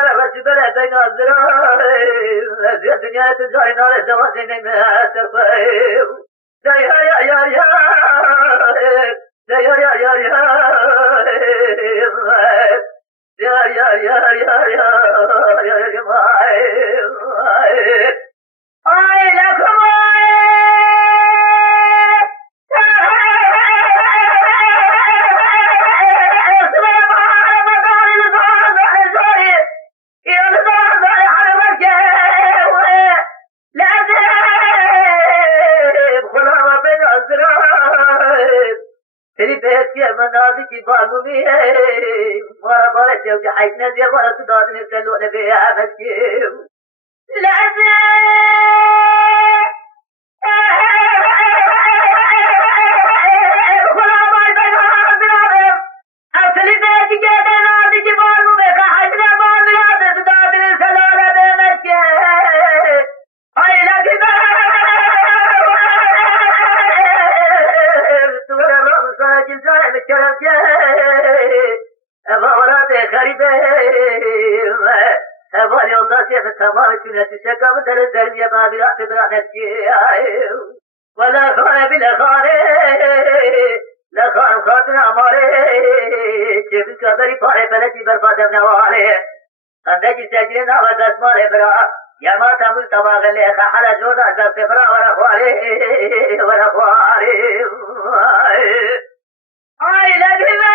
داره رسید داره دینا زرای دنیا تجاری ناره زواج نمیاد تفایم دای یا یا یا دای یا یا یا یا یا یا یا یا ay la como तेरी बहस की अमरनाथ की बालू में है मारा बारे से जो हाइट ने दिया बारा तो दाद ने चलो ने बे आमद के लाजे खुला बाय बाय बिरादर असली बहस की अमरनाथ की बालू में का हाइट ने बाल बिरादर तो दाद ने चलो ने बे आमद के आई लगी جلسه بشرف جاي أبغى خريبة أبغى اليوم ضاسية في التمام كنا تشكى مثل الدربية ما بلا تبرع نفسي ولا خان بلا خان لا خان خاطر أماري كيف الكبري فاري بلدي برباد بنوالي عندك سجلنا ودس مالي برا يا ما تمل تباغ اللي خحل جودا دس برا ورا خوالي ورا خوالي ay la vida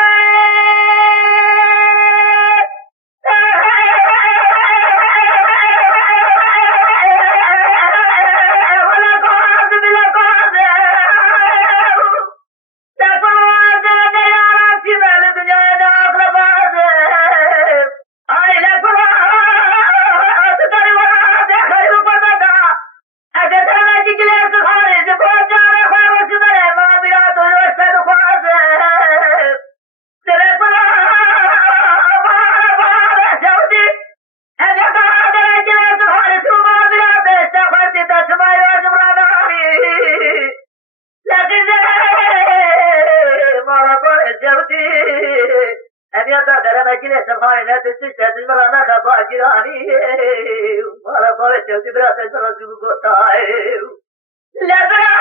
Let's